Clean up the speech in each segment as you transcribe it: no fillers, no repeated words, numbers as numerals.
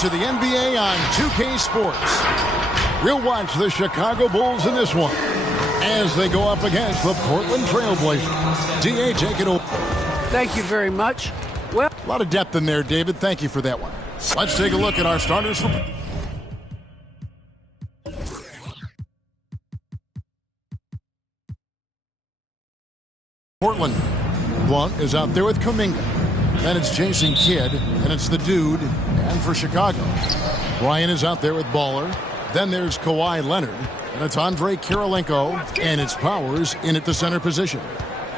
to the NBA on 2K Sports. We'll watch the Chicago Bulls in this one as they go up against the Portland Trail Blazers. D.A., take it over. Thank you very much. Well, a lot of depth in there, David. Thank you for that one. Let's take a look at our starters for Portland. Blunt is out there with Kuminga. Then it's Jason Kidd, and it's the Dude. And for Chicago, Ryan is out there with Baller. Then there's Kawhi Leonard, and it's Andre Kirilenko, and it's Powers in at the center position.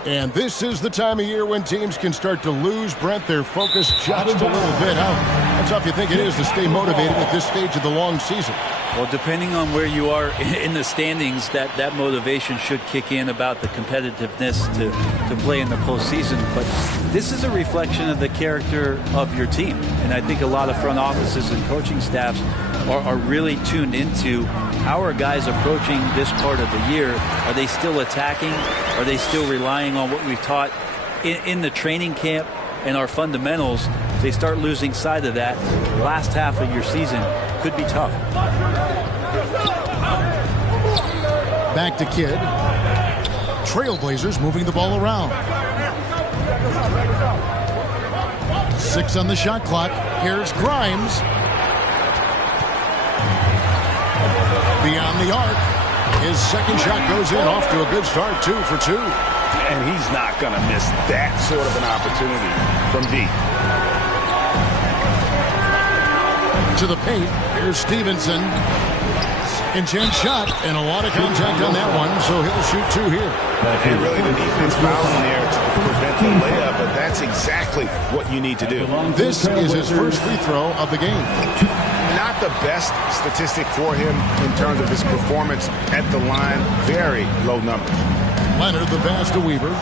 And this is the time of year when teams can start to lose, Brent, their focus just a little bit. How tough you think it is to stay motivated at this stage of the long season? Well, depending on where you are in the standings, that motivation should kick in about the competitiveness to play in the postseason. But this is a reflection of the character of your team. And I think a lot of front offices and coaching staffs are really tuned into how are guys approaching this part of the year. Are they still attacking? Are they still relying on what we've taught in the training camp and our fundamentals? If they start losing sight of that, the last half of your season could be tough. Back to Kidd. Trailblazers moving the ball around. 6 on the shot clock. Here's Grimes. Beyond the arc. His second shot goes in, off to a good start, 2 for 2. And he's not going to miss that sort of an opportunity from deep. To the paint. Here's Stevenson. Second chance shot, and a lot of contact on that one, so he'll shoot 2 here. And really the defense fouling there to prevent the layup, but that's exactly what you need to do. This is his first free throw of the game. Not the best statistic for him in terms of his performance at the line. Very low numbers. Leonard, the pass to Weaver.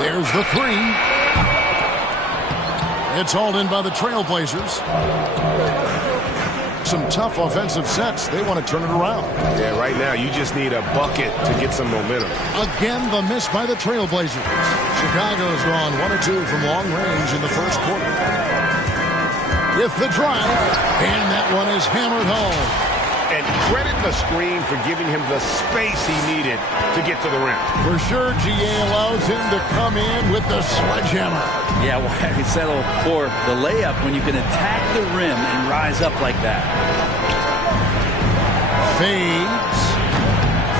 There's the 3. It's hauled in by the Trailblazers. Some tough offensive sets. They want to turn it around. Yeah, right now you just need a bucket to get some momentum. Again, the miss by the Trailblazers. Chicago's gone 1 or 2 from long range in the first quarter. With the drive, and that one is hammered home. And credit the screen for giving him the space he needed to get to the rim. For sure, GA allows him to come in with the sledgehammer. Yeah, well, I settle for the layup when you can attack the rim and rise up like that. Fades.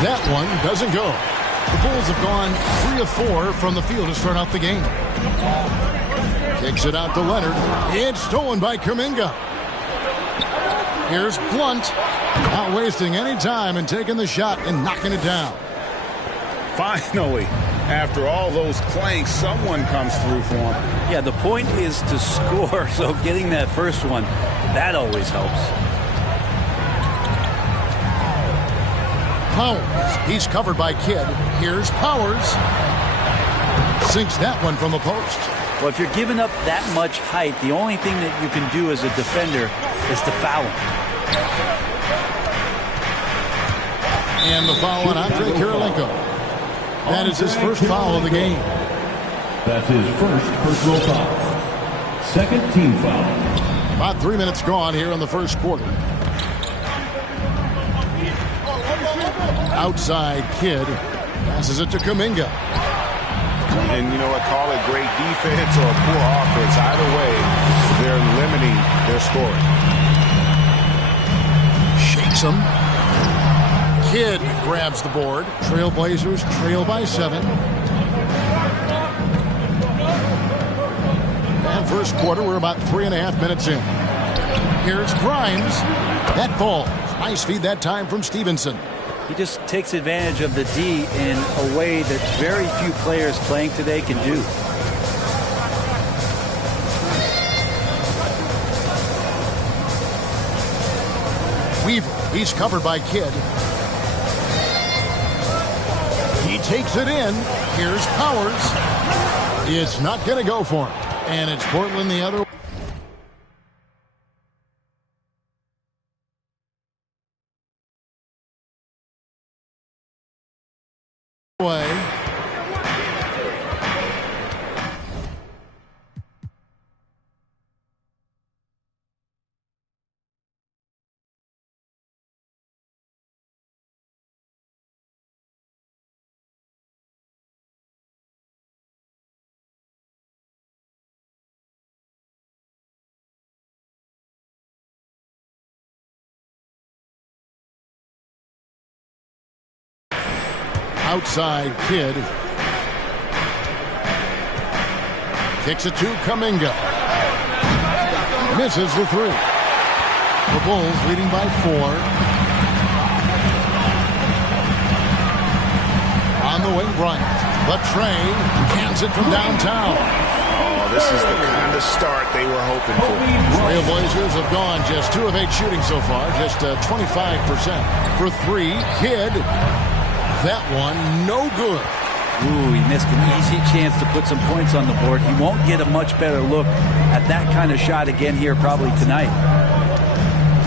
That one doesn't go. The Bulls have gone 3 of 4 from the field to start out the game. Kicks it out to Leonard. It's stolen by Kuminga. Here's Blunt. Not wasting any time and taking the shot and knocking it down. Finally, after all those clanks, someone comes through for him. Yeah, the point is to score, so getting that first one, that always helps. Powers. He's covered by Kidd. Here's Powers. Sinks that one from the post. Well, if you're giving up that much height, the only thing that you can do as a defender is to foul him. And the foul on Andre Kirilenko. That is his first foul of the game. That's his first personal foul. Second team foul. About 3 minutes gone here in the first quarter. Outside Kidd. Passes it to Kuminga. And you know what? Call it great defense or poor offense. Either way, they're limiting their scoring. Shakes him. Kidd grabs the board. Trailblazers trail by 7. And first quarter, we're about 3.5 minutes in. Here's Grimes. That falls. Nice feed that time from Stevenson. He just takes advantage of the D in a way that very few players playing today can do. Weaver, he's covered by Kidd. He takes it in. Here's Powers. It's not going to go for him. And it's Portland the other way. Outside Kidd. Kicks it to Kuminga. Misses the three. The Bulls leading by 4. On the wing, Bryant. But Trey cans it from downtown. Oh, this is the kind of start they were hoping for. Trailblazers have gone just 2 of 8 shooting so far, just 25%. For 3, Kidd. That one, no good. Ooh, he missed an easy chance to put some points on the board. He won't get a much better look at that kind of shot again here probably tonight.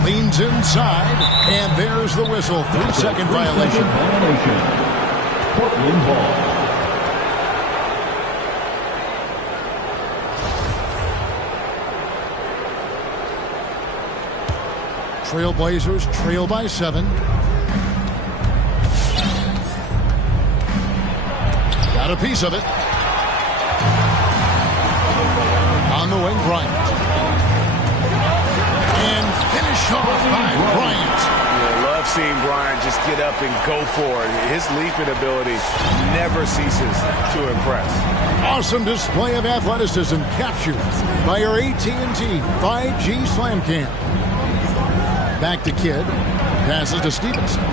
Leans inside, and there's the whistle. 3-second violation. Portland ball. Trailblazers trail by 7. Got a piece of it. On the wing, Bryant. And finish off by Bryant. I love seeing Bryant just get up and go for it. His leaping ability never ceases to impress. Awesome display of athleticism captured by our AT&T 5G Slam Cam. Back to Kidd. Passes to Stevenson.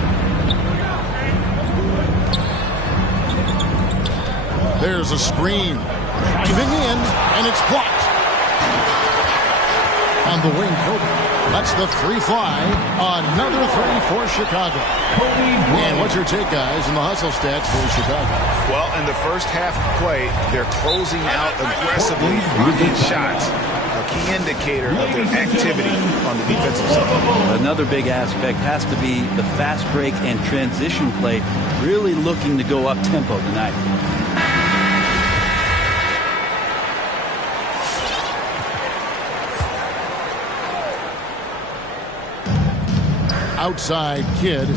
There's a screen. Driving in, and it's blocked. On the wing, Kobe. That's the 3 fly. Another 3 for Chicago. And what's your take, guys, in the hustle stats for Chicago? Well, in the first half of play, they're closing out aggressively on these shots. A key indicator of their activity on the defensive side. Another big aspect has to be the fast break and transition play, really looking to go up tempo tonight. Outside Kidd.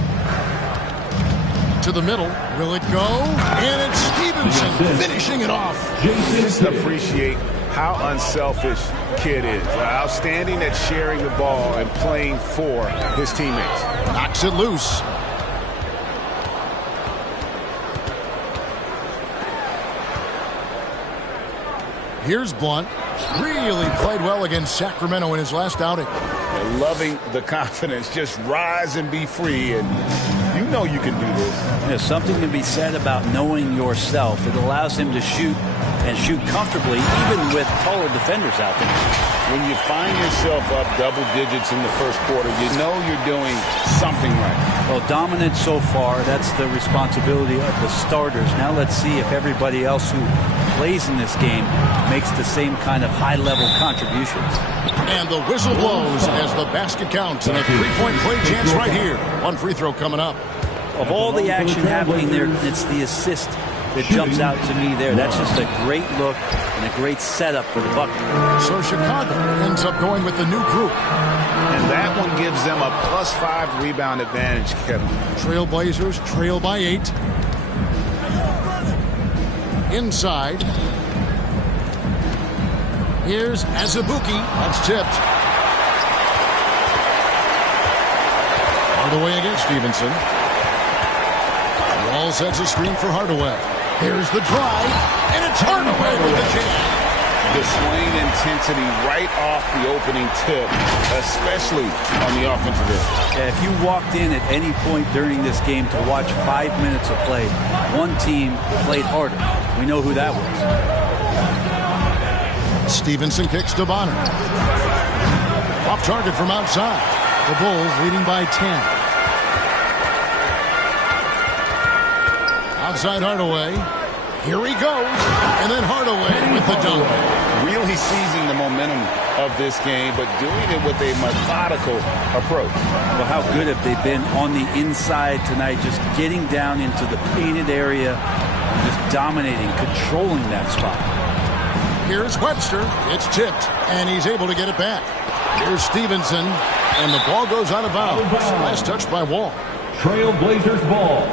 To the middle. Will it go? And it's Stevenson finishing it off. Just appreciate how unselfish Kidd is. Outstanding at sharing the ball and playing for his teammates. Knocks it loose. Here's Blunt. Really played well against Sacramento in his last outing. And loving the confidence. Just rise and be free. And you know you can do this. There's something to be said about knowing yourself. It allows him to shoot and shoot comfortably, even with taller defenders out there. When you find yourself up double digits in the first quarter, you know you're doing something right. Well, dominant so far. That's the responsibility of the starters. Now let's see if everybody else who plays in this game makes the same kind of high-level contributions. And the whistle blows as the basket counts, and a 3-point play chance right here. One free throw coming up. Of all the action happening there, it's the assist that jumps out to me there. That's just a great look and a great setup for the bucket. So Chicago ends up going with the new group. And that one gives them a +5 rebound advantage, Kevin. Trailblazers trail by 8. Inside. Here's Azubuike. That's tipped. Hardaway against Stevenson. Wall sets a screen for Hardaway. Here's the drive, and it's Hardaway with the jam. The swing intensity right off the opening tip, especially on the offensive end. Yeah, if you walked in at any point during this game to watch 5 minutes of play, one team played harder. We know who that was. Stevenson kicks to Bonner. Off target from outside. The Bulls leading by 10. Outside Hardaway. Here he goes. And then Hardaway with the dunk. Really seizing the momentum of this game, but doing it with a methodical approach. Well, how good have they been on the inside tonight, just getting down into the painted area and just dominating, controlling that spot. Here's Webster. It's tipped, and he's able to get it back. Here's Stevenson, and the ball goes out of bounds. Last touch by Wall. Trailblazers ball.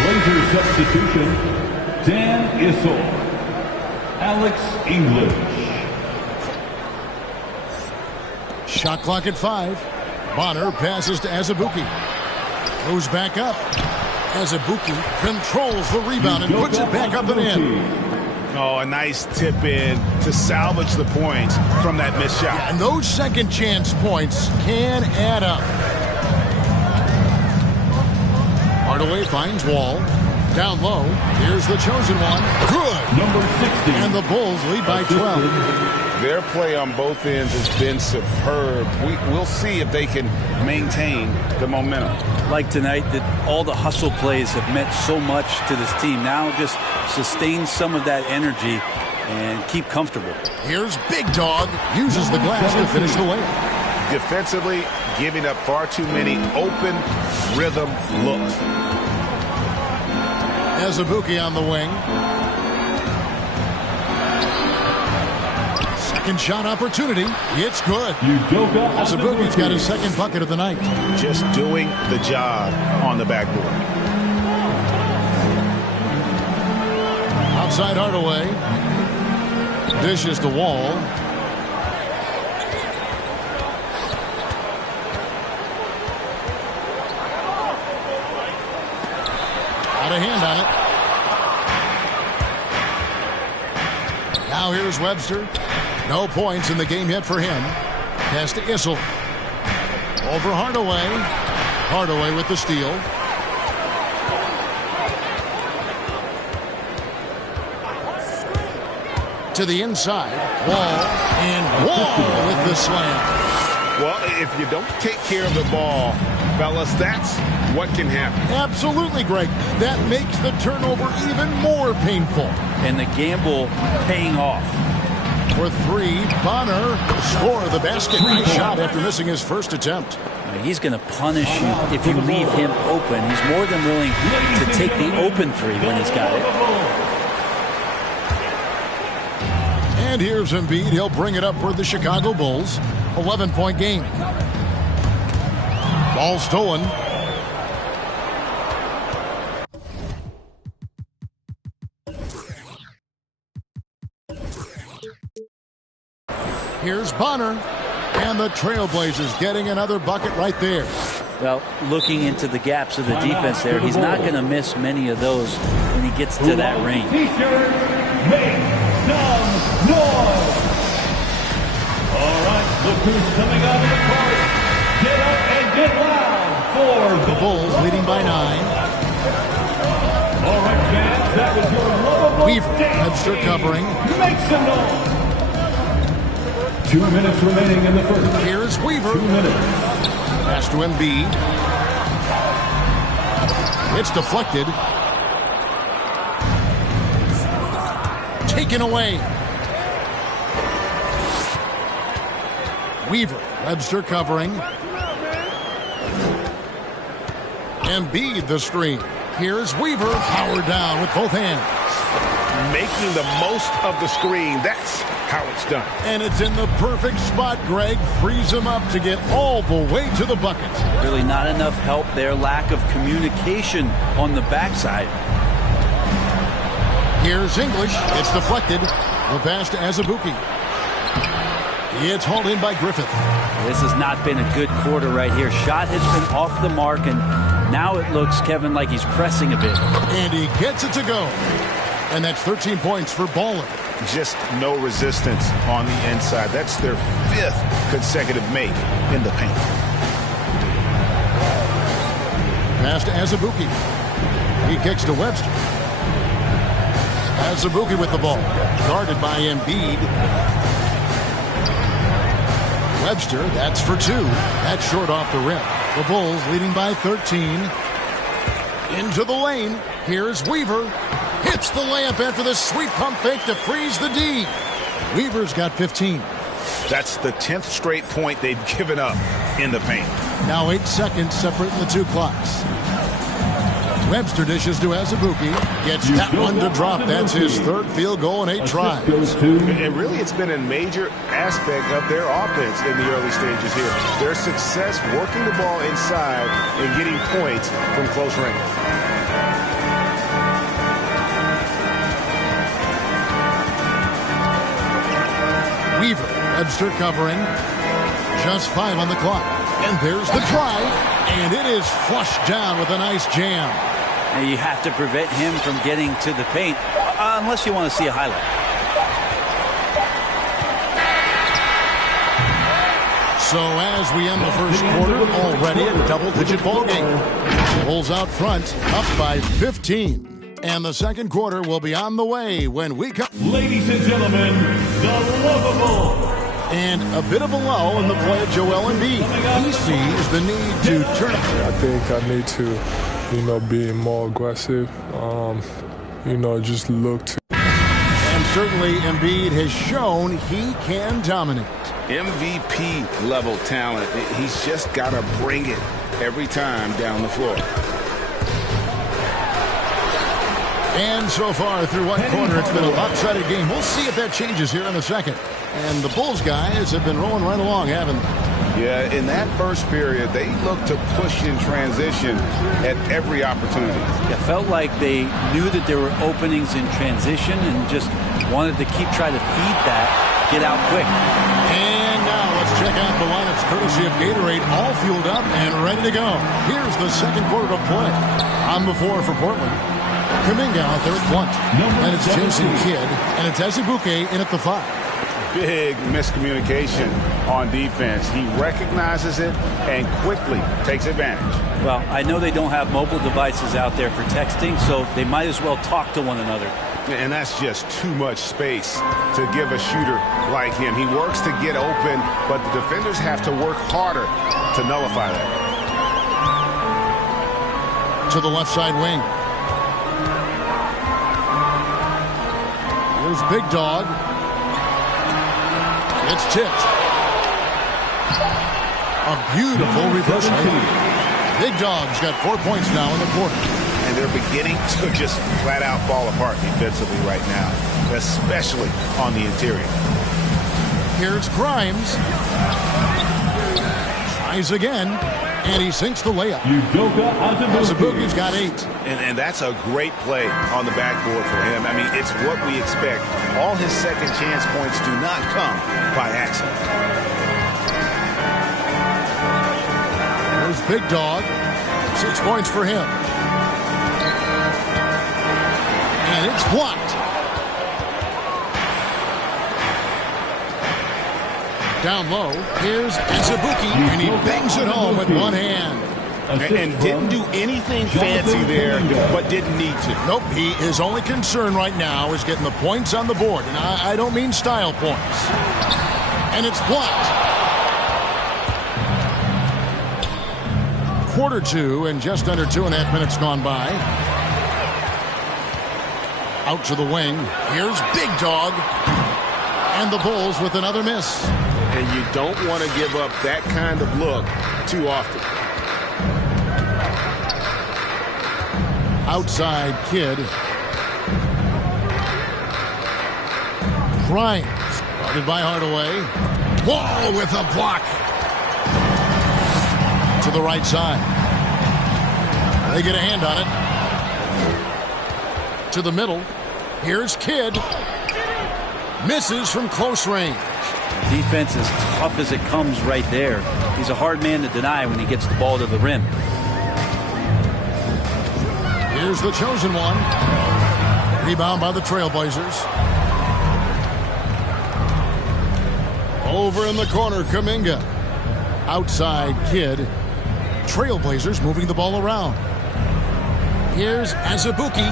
Blazers substitution, Dan Issel. Alex English. Shot clock at 5. Bonner passes to Azubuike. Goes back up. Azubuike controls the rebound and puts it back up and in. Oh, a nice tip in to salvage the points from that missed shot. And those second chance points can add up. Hardaway finds Wall. Down low. Here's the chosen one. Good. Number 60. And the Bulls lead by 12. Their play on both ends has been superb. We'll see if they can maintain the momentum. Like tonight, that all the hustle plays have meant so much to this team. Now just sustain some of that energy and keep comfortable. Here's Big Dog. Uses the glass to finish the layup. Defensively, giving up far too many open rhythm looks. Azubuike on the wing. Second shot opportunity. It's good. Azubuike's got his second bucket of the night. Just doing the job on the backboard. Outside Hardaway. Dishes to Wall. Out of hand on it. Now here's Webster. No points in the game yet for him. Pass to Issel. Over Hardaway. Hardaway with the steal. To the inside. Wall. And Wall with the slam. Well, if you don't take care of the ball, fellas, that's what can happen. Absolutely, Greg. That makes the turnover even more painful. And the gamble paying off. For three, Bonner score the basket. Nice shot after missing his first attempt. He's going to punish you if you leave him open. He's more than willing to take the open three when he's got it. And here's Embiid. He'll bring it up for the Chicago Bulls. 11-point game. Ball stolen. Here's Bonner. And the Trailblazers getting another bucket right there. Well, looking into the gaps of the defense there, he's not going to miss many of those when he gets to that range. Make some noise. All right, look who's coming out of the court. Get up and get loud for the Bulls leading by 9. All right, fans, that was your lovable Weaver, Webster covering. Make some noise. 2 minutes remaining in the first. Here's Weaver. 2 minutes. Pass to Embiid. It's deflected. Taken away. Weaver. Webster covering. Embiid the screen. Here's Weaver. Power down with both hands. Making the most of the screen. That's how it's done. And it's in the perfect spot, Greg. Frees him up to get all the way to the bucket. Really not enough help there. Lack of communication on the backside. Here's English. It's deflected. The pass to Azubuike. It's hauled in by Griffith. This has not been a good quarter right here. Shot has been off the mark, and now it looks, Kevin, like he's pressing a bit. And he gets it to go. And that's 13 points for Baller. Just no resistance on the inside. That's their 5th consecutive make in the paint. Pass to Azubuike. He kicks to Webster. Azubuike with the ball. Guarded by Embiid. Webster, that's for 2. That's short off the rim. The Bulls leading by 13. Into the lane. Here's Weaver. Hits the layup after the sweet pump fake to freeze the D. Weaver's got 15. That's the 10th straight point they've given up in the paint. Now 8 seconds separating the two clocks. Webster dishes to Azubuike. Gets that one to drop. That's his 3rd field goal in 8 tries. And really, it's been a major aspect of their offense in the early stages here. Their success working the ball inside and getting points from close range. Weaver, Webster covering. Just 5 on the clock. And there's the drive. And it is flushed down with a nice jam. And you have to prevent him from getting to the paint unless you want to see a highlight. So as we end the first quarter, already a double-digit ball game. Bulls out front, up by 15. And the second quarter will be on the way when we come. Ladies and gentlemen, the lovable. And a bit of a lull in the play of Joel Embiid. He sees the need to turn it. I think I need to, be more aggressive. Just look to. And certainly Embiid has shown he can dominate. MVP level talent. He's just got to bring it every time down the floor. And so far through one quarter, it's been a lopsided game. We'll see if that changes here in a second. And the Bulls guys have been rolling right along, haven't they? Yeah, in that first period, they looked to push in transition at every opportunity. It felt like they knew that there were openings in transition and just wanted to keep trying to feed that, get out quick. And now let's check out the line. It's courtesy of Gatorade, all fueled up and ready to go. Here's the second quarter of play. On the floor for Portland. Kuminga out there at blunt. And it's Jason Kidd. And it's Azubuike in at the 5. Big miscommunication on defense. He recognizes it and quickly takes advantage. Well, I know they don't have mobile devices out there for texting, so they might as well talk to one another. And that's just too much space to give a shooter like him. He works to get open, but the defenders have to work harder to nullify that. To the left side wing. Here's Big Dog. It's tipped. A beautiful reverse layup. Big Dog's got 4 points now in the quarter. And they're beginning to just flat out fall apart defensively right now, especially on the interior. Here's Grimes. Tries again, and he sinks the layup. Azubuike's got 8. And that's a great play on the backboard for him. I mean, it's what we expect. All his second chance points do not come by accident. There's Big Dog. 6 points for him. And it's blocked. Down low, here's Azubuike, and he bangs it home with one hand. And didn't do anything fancy there, but didn't need to. Nope, his only concern right now is getting the points on the board. And I don't mean style points. And it's blocked. Quarter 2 and just under 2.5 minutes gone by. Out to the wing. Here's Big Dog. And the Bulls with another miss. And you don't want to give up that kind of look too often. Outside Kidd. Grimes. Guarded by Hardaway. Wall with a block. To the right side. They get a hand on it. To the middle. Here's Kidd. Misses from close range. Defense is tough as it comes right there. He's a hard man to deny when he gets the ball to the rim. Here's the chosen one. Rebound by the Trailblazers. Over in the corner, Kuminga. Outside Kidd. Trailblazers moving the ball around. Here's Azubuike.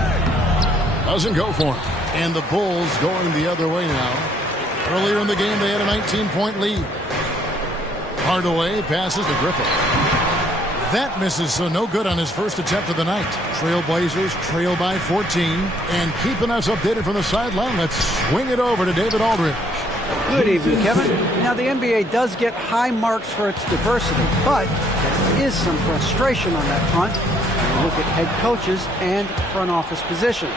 Doesn't go for him. And the Bulls going the other way now. Earlier in the game, they had a 19-point lead. Hardaway passes to Griffin. That misses, so no good on his first attempt of the night. Trailblazers trail by 14. And keeping us updated from the sideline, let's swing it over to David Aldridge. Good evening, Kevin. Now, the NBA does get high marks for its diversity, but there is some frustration on that front when you look at head coaches and front office positions.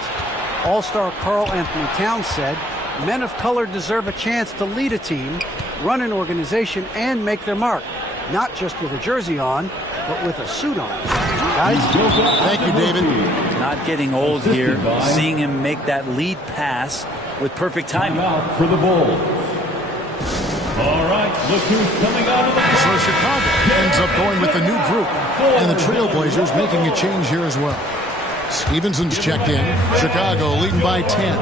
All-star Karl Anthony Towns said, men of color deserve a chance to lead a team, run an organization, and make their mark. Not just with a jersey on, but with a suit on. Guys? Thank you, David. Not getting old here. Seeing him make that lead pass with perfect timing. Out for the Bulls. All right, look who's coming out of the court. So Chicago ends up going with the new group. And the Trailblazers making a change here as well. Stevenson's checked in. Chicago leading by 10.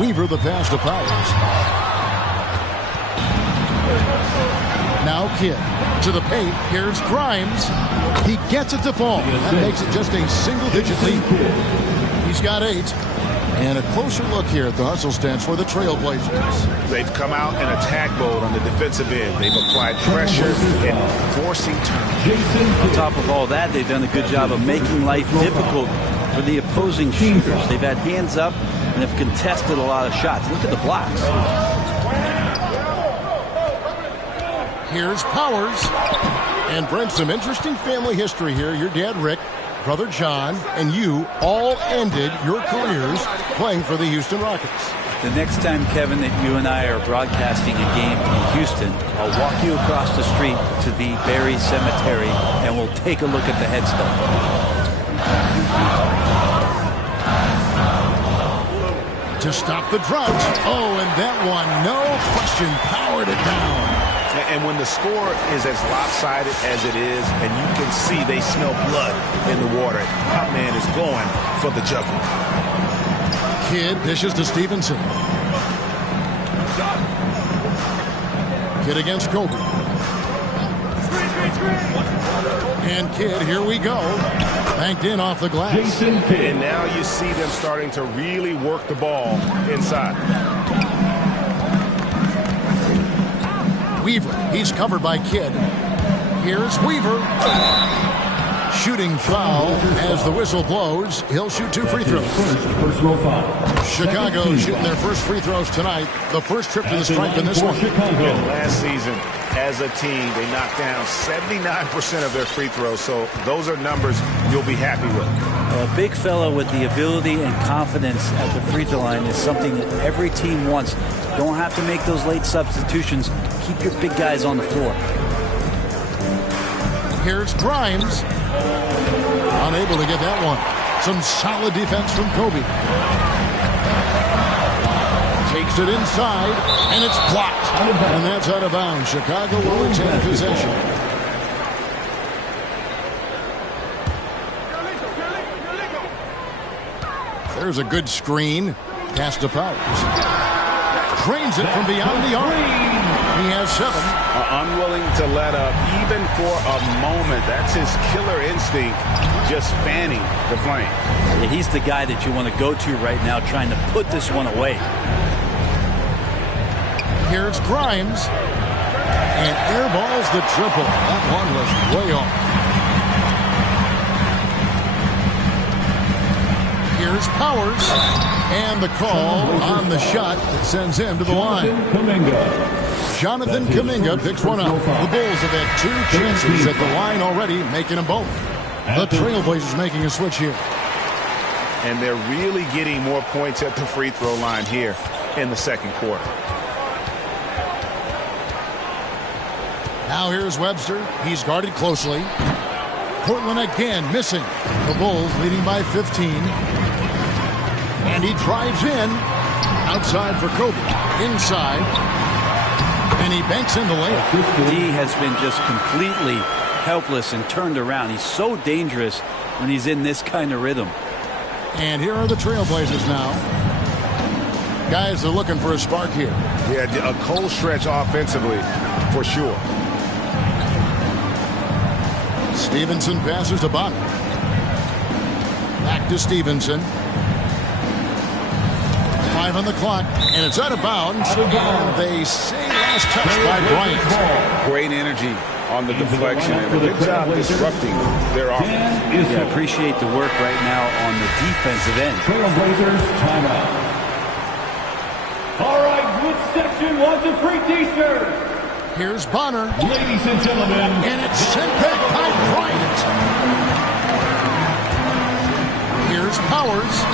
Weaver the pass to Powers. Now Kidd to the paint. Here's Grimes. He gets it to fall. That makes it just a single-digit lead. He's got 8. And a closer look here at the hustle stance for the Trailblazers. They've come out in attack mode on the defensive end. They've applied pressure and forcing turnovers. On top of all that, they've done a good job of making life difficult for the opposing shooters. They've had hands up and have contested a lot of shots. Look at the blocks. Here's Powers. And Brent, some interesting family history here. Your dad, Rick, brother John, and you all ended your careers playing for the Houston Rockets. The next time, Kevin, that you and I are broadcasting a game in Houston, I'll walk you across the street to the Berry Cemetery, and we'll take a look at the headstone. To stop the drought. Oh, and that one, no question, powered it down. And when the score is as lopsided as it is, and you can see they smell blood in the water, that man is going for the jugular. Kidd dishes to Stevenson. Kidd against Kobe. And Kidd, here we go. Banked in off the glass. And now you see them starting to really work the ball inside. Weaver, he's covered by Kidd. Here's Weaver. Shooting foul as the whistle blows. He'll shoot 2 free throws. Chicago shooting their first free throws tonight. The first trip to the stripe in this one. And last season, as a team, they knocked down 79% of their free throws. So those are numbers you'll be happy with. A big fella with the ability and confidence at the free throw line is something that every team wants. Don't have to make those late substitutions. Keep your big guys on the floor. Here's Grimes. Unable to get that one. Some solid defense from Kobe. Takes it inside, and it's blocked. And that's out of bounds. Chicago will retain possession. There's a good screen. Pass to Powers. Drains it from beyond the arc. He has 7. Unwilling to let up even for a moment. That's his killer instinct, just fanning the flame. Yeah, he's the guy that you want to go to right now, trying to put this one away. Here's Grimes. And airballs the triple. That one was way off. Here's Powers. And the call on the shot that sends him to the line. Jonathan Kuminga picks one up. The Bulls have had 2 chances at the line already, making them both. The Trailblazers making a switch here. And they're really getting more points at the free throw line here in the second quarter. Now here's Webster. He's guarded closely. Portland again missing. The Bulls leading by 15. And he drives in. Outside for Kobe. Inside. And he banks in the layup. D has been just completely helpless and turned around. He's so dangerous when he's in this kind of rhythm. And here are the Trailblazers now. Guys are looking for a spark here. Yeah, a cold stretch offensively for sure. Stevenson passes to Bonner. Back to Stevenson. 5 on the clock, and it's out of bounds. And they say last touch by Bryant. Great energy on the deflection and a good job disrupting their offense. Yeah, appreciate the work right now on the defensive end. Trailblazers timeout. All right, which section wants a free T-shirt? Here's Bonner. Ladies and gentlemen. And it's sent back by Bryant. Here's Powers.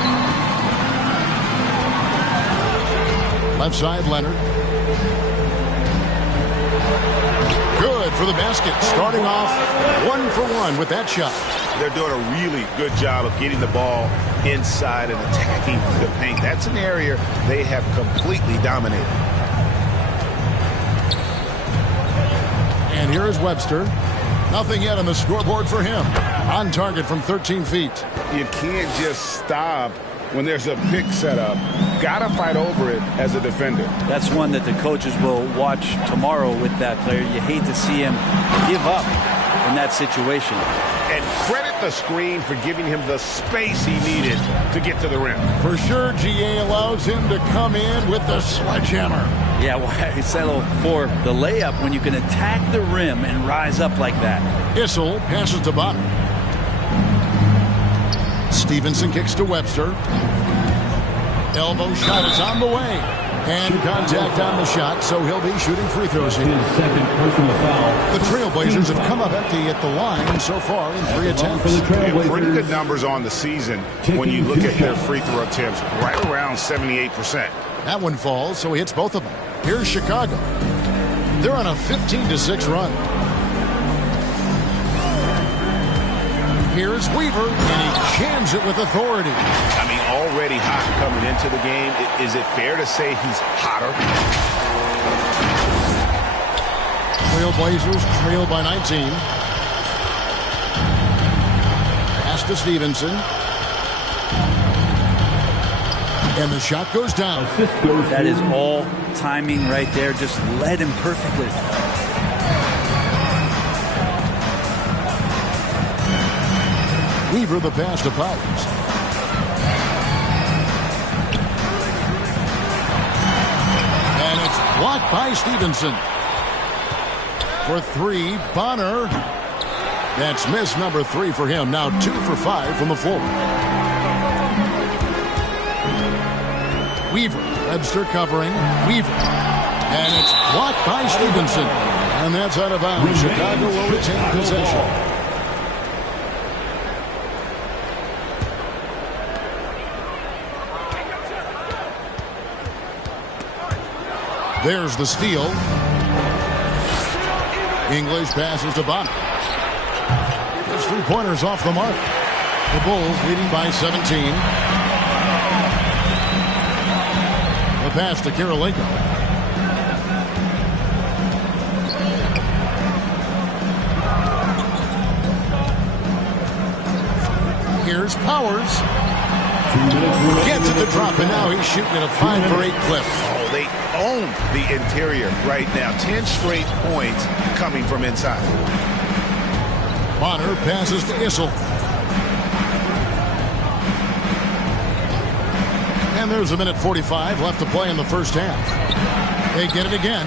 Left side, Leonard. Good for the basket. Starting off 1 for 1 with that shot. They're doing a really good job of getting the ball inside and attacking the paint. That's an area they have completely dominated. And here is Webster. Nothing yet on the scoreboard for him. On target from 13 feet. You can't just stop when there's a pick set up. Gotta fight over it as a defender. That's one that the coaches will watch tomorrow with that player. You hate to see him give up in that situation. And credit the screen for giving him the space he needed to get to the rim. For sure, GA allows him to come in with the sledgehammer. Yeah, why settle for the layup when you can attack the rim and rise up like that? Issel passes to Bonner. Stevenson kicks to Webster. Elbow shot is on the way. And contact on the shot, so he'll be shooting free throws here. His second personal foul. The Trailblazers have come up empty at the line so far in 3 attempts. For the Yeah, pretty Trailblazers. good numbers on the season when you look at their free throw attempts, right around 78%. That one falls, so he hits both of them. Here's Chicago. They're on a 15-6 run. Here's Weaver, and he jams it with authority. I mean, already hot coming into the game. Is it fair to say he's hotter? Trailblazers trail by 19. Pass to Stevenson. And the shot goes down. Assist goes That to is all timing right there. Just led him perfectly. Weaver the pass to Powers. And it's blocked by Stevenson. For 3, Bonner. That's miss number 3 for him. Now 2 for 5 from the floor. Weaver. Webster covering. Weaver. And it's blocked by Stevenson. And that's out of bounds. Chicago will retain possession. There's the steal. English passes to Bonner. His 3-pointers off the mark. The Bulls leading by 17. The pass to Kirilenko. Here's Powers. Gets at the drop, and now he's shooting at a 5 for 8 clip. Oh, they own the interior right now. 10 straight points coming from inside. Bonner passes to Issel. And there's a minute 45 left to play in the first half. They get it again.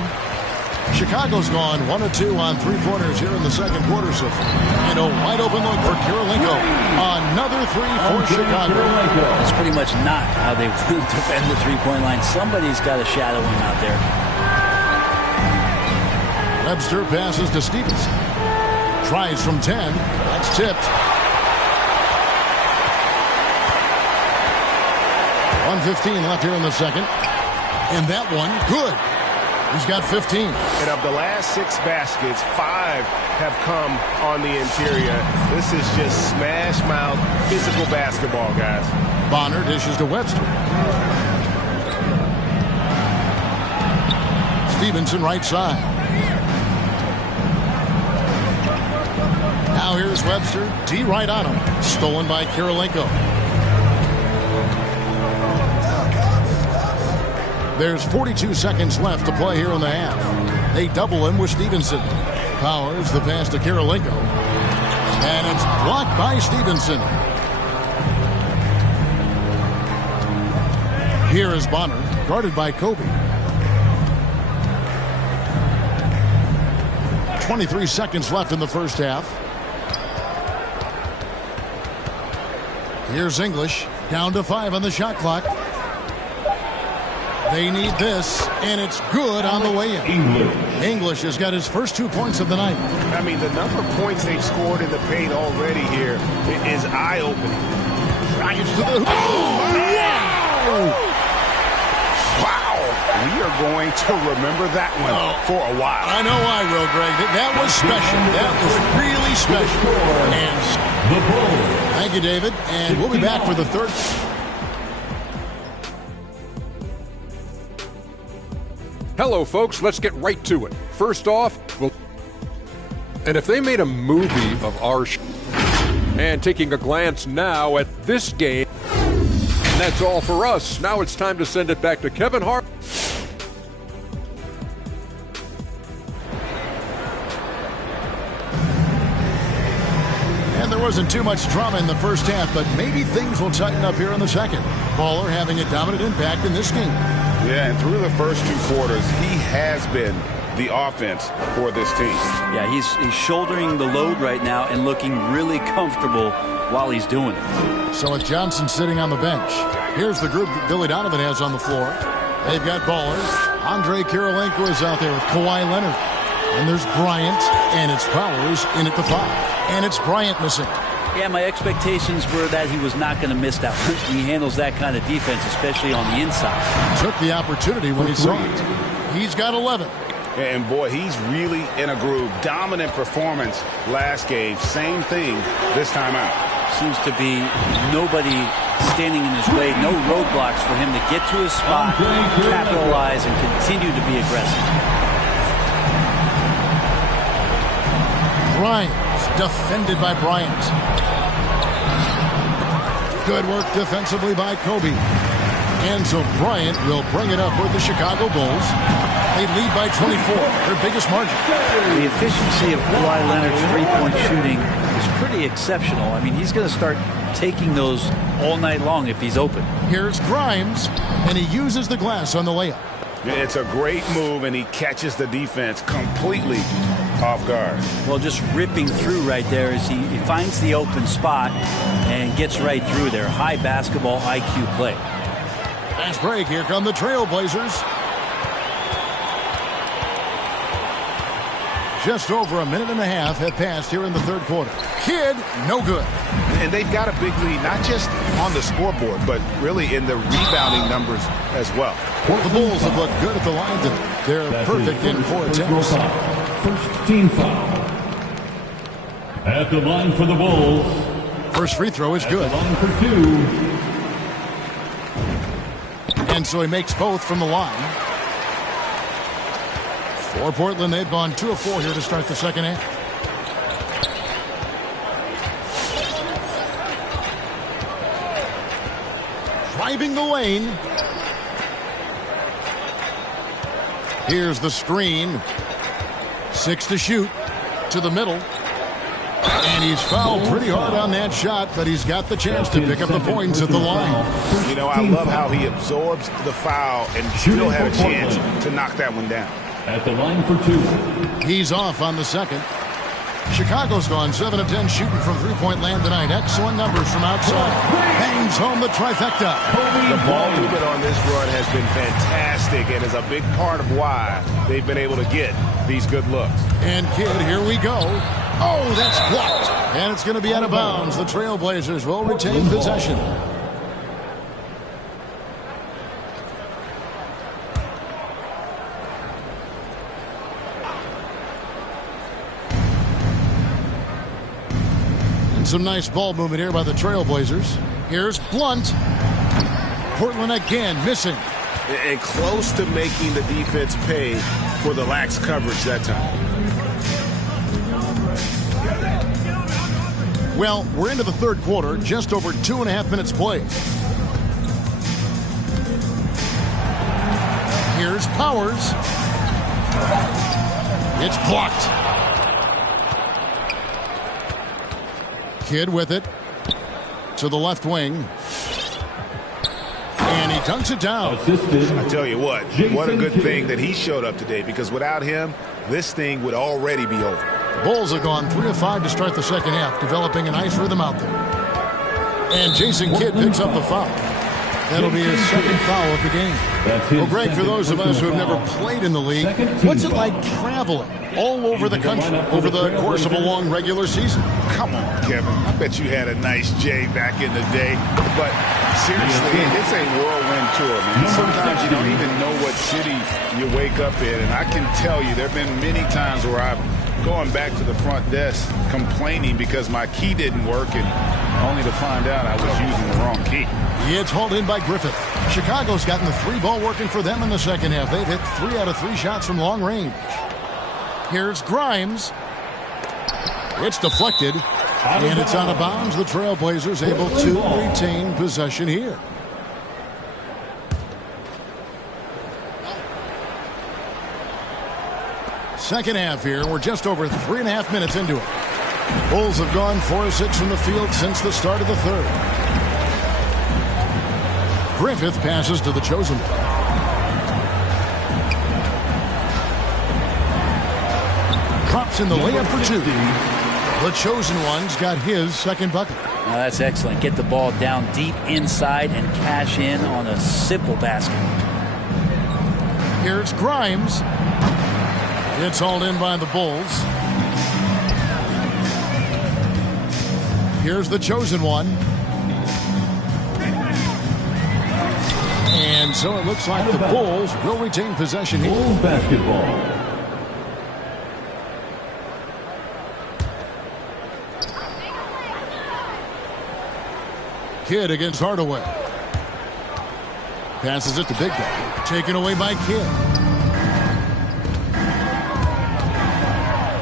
Chicago's gone 1 of 2 on 3-pointers here in the second quarter so far. And a wide open look for Kirilenko. Another 3 for Chicago. That's pretty much not how they defend the 3-point line. Somebody's got to shadow him out there. Webster passes to Stevenson. Tries from 10. That's tipped. 1:15 left here in the second. And that one, good. He's got 15. And of the last 6 baskets, 5 have come on the interior. This is just smash mouth physical basketball, guys. Bonner dishes to Webster. Stevenson right side. Now here's Webster. D right on him. Stolen by Kirilenko. There's 42 seconds left to play here in the half. They double him with Stevenson. Powers the pass to Kirilenko. And it's blocked by Stevenson. Here is Bonner, guarded by Kobe. 23 seconds left in the first half. Here's English, down to 5 on the shot clock. They need this, and it's good on the way in. English has got his first 2 points of the night. I mean, the number of points they've scored in the paint already here is eye-opening. Drives to the hoop. Oh, Wow. We are going to remember that one for a while. I know I will, Greg. That was special. That was really special. And The Bulls. thank you, David. And we'll be back for the third. Hello, folks. Let's get right to it. First off, we'll And if they made a movie of our and taking a glance now at this game, and that's all for us. Now it's time to send it back to Kevin Hart. And there wasn't too much drama in the first half, but maybe things will tighten up here in the second. Baller having a dominant impact in this game. Yeah, and through the first 2 quarters, he has been the offense for this team. Yeah, he's shouldering the load right now and looking really comfortable while he's doing it. So with Johnson sitting on the bench, here's the group that Billy Donovan has on the floor. They've got ballers. Andrei Kirilenko is out there with Kawhi Leonard. And there's Bryant, and it's Powers in at the 5. And it's Bryant missing. Yeah, my expectations were that he was not going to miss that one. He handles that kind of defense, especially on the inside. Took the opportunity when he saw it. He's got 11. And boy, he's really in a groove. Dominant performance last game. Same thing this time out. Seems to be nobody standing in his way. No roadblocks for him to get to his spot, capitalize, and continue to be aggressive. Bryant, defended by Bryant. Good work defensively by Kobe. And so Bryant will bring it up with the Chicago Bulls. They lead by 24, their biggest margin. The efficiency of Kawhi Leonard's three-point shooting is pretty exceptional. I mean, he's going to start taking those all night long if he's open. Here's Grimes, and he uses the glass on the layup. It's a great move, and he catches the defense completely off guard. Well, just ripping through right there as he finds the open spot and gets right through there. High basketball IQ play. Fast break. Here come the Trailblazers. Just over a minute and a half have passed here in the third quarter. Kidd, no good. And they've got a big lead, not just on the scoreboard, but really in the rebounding numbers as well. The Bulls have looked good at the line today. They're perfect in 4 attempts. First team foul. At the line for the Bulls. First free throw is good. At the line for 2. And so he makes both from the line. For Portland, they've gone 2 of 4 here to start the second half. Driving the lane. Here's the screen. 6 to shoot. To the middle. And he's fouled pretty hard on that shot, but he's got the chance to pick up the points at the line. You know, I love how he absorbs the foul and still had a chance to knock that one down. At the line for 2. He's off on the second. Chicago's gone 7 of 10 shooting from three-point land tonight. Excellent numbers from outside. Bangs home the trifecta. The ball movement on this run has been fantastic and is a big part of why they've been able to get these good looks. And Kidd, here we go. Oh, that's blocked. And it's going to be out of bounds. The Trailblazers will retain possession. Some nice ball movement here by the Trailblazers. Here's Blunt. Portland again missing. And close to making the defense pay for the lax coverage that time. Well, we're into the third quarter, just over 2.5 minutes played. Here's Powers. It's blocked. Kidd with it to the left wing. And he dunks it down. I tell you what a good thing that he showed up today, because without him, this thing would already be over. The Bulls have gone 3 of 5 to start the second half, developing a nice rhythm out there. And Jason Kidd picks up the foul. That'll be his second foul of the game. Well, Greg, for those of us who have never played in the league, what's it like traveling all over the country over the course of a long regular season? Come on, Kevin. I bet you had a nice J back in the day. But seriously, it's a whirlwind tour, man. Sometimes you don't even know what city you wake up in. And I can tell you there have been many times where I've gone back to the front desk complaining because my key didn't work, and only to find out I was using the wrong key. It's hauled in by Griffith. Chicago's gotten the 3-ball working for them in the second half. They've hit 3 out of 3 shots from long range. Here's Grimes. It's deflected, and it's out of bounds. The Trailblazers able to retain possession here. Second half here. We're just over 3.5 minutes into it. Bulls have gone 4 of 6 from the field since the start of the third. Griffith passes to the chosen one. Drops in the layup for 2. The chosen one's got his second bucket. Now that's excellent. Get the ball down deep inside and cash in on a simple basket. Here's Grimes. It's hauled in by the Bulls. Here's the chosen one. And so it looks like the Bulls will retain possession here. Bulls basketball. Kidd against Hardaway. Passes it to Big Guy. Taken away by Kidd.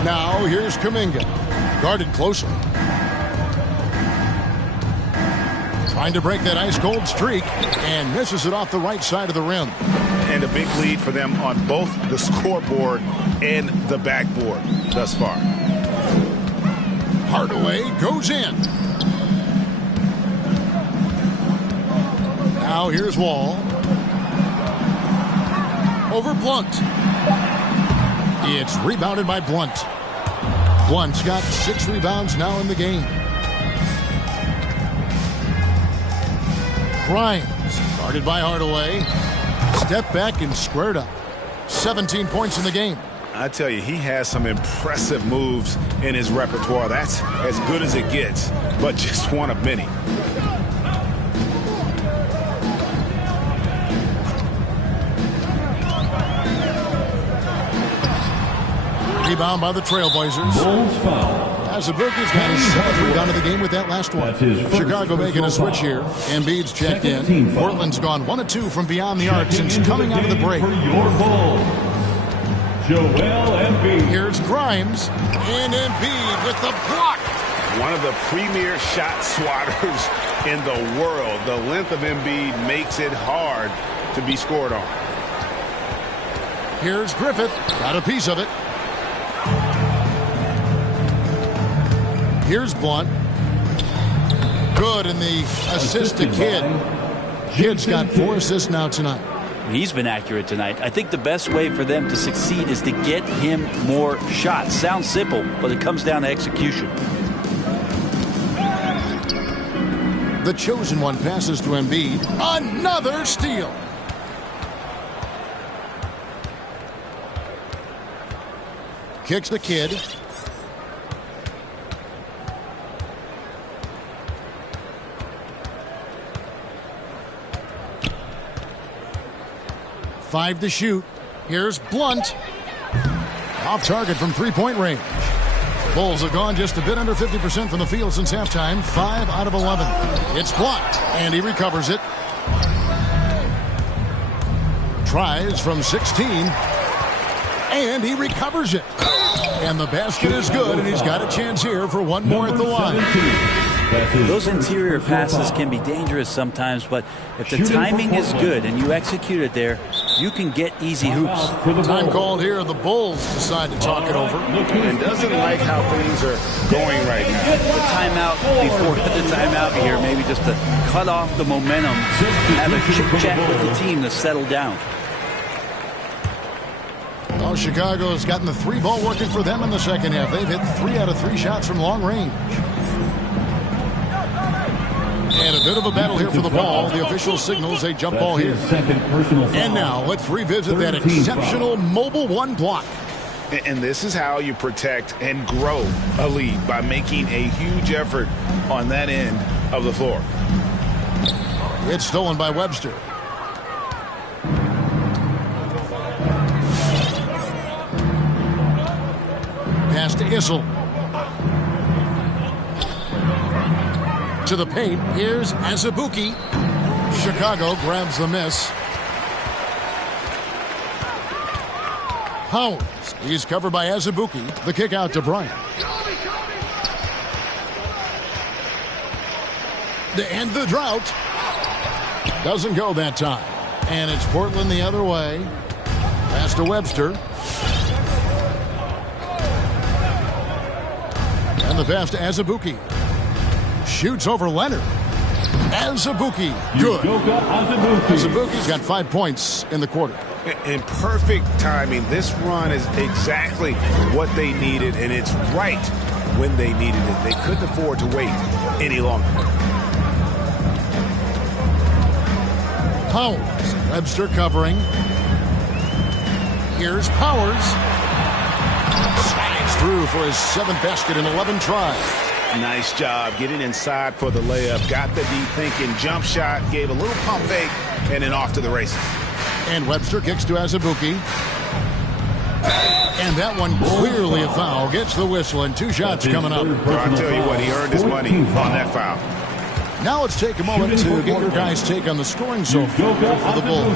Now here's Kuminga. Guarded closely. Trying to break that ice-cold streak and misses it off the right side of the rim. And a big lead for them on both the scoreboard and the backboard thus far. Hardaway goes in. Now here's Wall. Over Blunt. It's rebounded by Blunt. Blunt's got 6 rebounds now in the game. Grimes, guarded by Hardaway. Step back and squared up. 17 points in the game. I tell you, he has some impressive moves in his repertoire. That's as good as it gets, but just one of many. Rebound by the Trailblazers. Bulls foul. Azubuike's got his 7th rebound of the game with that last one. Chicago making a switch here. Embiid's checked in. Portland's gone 1 of 2 from beyond the arc since coming out of the break. For your Bulls, Joel Embiid. Here's Grimes. And Embiid with the block. One of the premier shot swatters in the world. The length of Embiid makes it hard to be scored on. Here's Griffith. Got a piece of it. Here's Blunt. Good in the assist to Kidd. Kidd's got 4 assists now tonight. He's been accurate tonight. I think the best way for them to succeed is to get him more shots. Sounds simple, but it comes down to execution. The chosen one passes to Embiid. Another steal. Kicks the Kidd. Five to shoot. Here's Blunt. Off target from 3-point range. Bulls have gone just a bit under 50% from the field since halftime. 5 out of 11. It's blocked, and he recovers it. Tries from 16. And he recovers it. And the basket is good, and he's got a chance here for one more at the line. Those interior passes can be dangerous sometimes, but if the timing is good and you execute it there, you can get easy hoops. Time called here. The Bulls decide to talk it over. And doesn't like how things are going right now. The timeout before the timeout here, maybe just to cut off the momentum, have a chit-chat with the team to settle down. Well, Chicago's gotten the 3-ball working for them in the second half. They've hit 3 out of 3 shots from long range. And a bit of a battle here for the ball. The official signals a jump ball here. And now let's revisit that exceptional mobile 1 block. And this is how you protect and grow a lead, by making a huge effort on that end of the floor. It's stolen by Webster. Pass to Issel. To the paint. Here's Azubuike. Chicago grabs the miss. Howard. He's covered by Azubuike. The kick out to Bryant. To end the drought. Doesn't go that time. And it's Portland the other way. Pass to Webster. And the pass to Azubuike. Shoots over Leonard. Azubuike. Good. Azubuike's got 5 points in the quarter. In perfect timing. This run is exactly what they needed, and it's right when they needed it. They couldn't afford to wait any longer. Powers. Webster covering. Here's Powers. Slides through for his 7th basket in 11 tries. Nice job getting inside for the layup. Got the D thinking. Jump shot. Gave a little pump fake. And then off to the races. And Webster kicks to Azubuike. And that one clearly a foul. Gets the whistle and 2 shots coming up. Well, I'll tell you what, he earned his money on that foul. Now let's take a moment to get your guys' take on the scoring so far for the Bulls.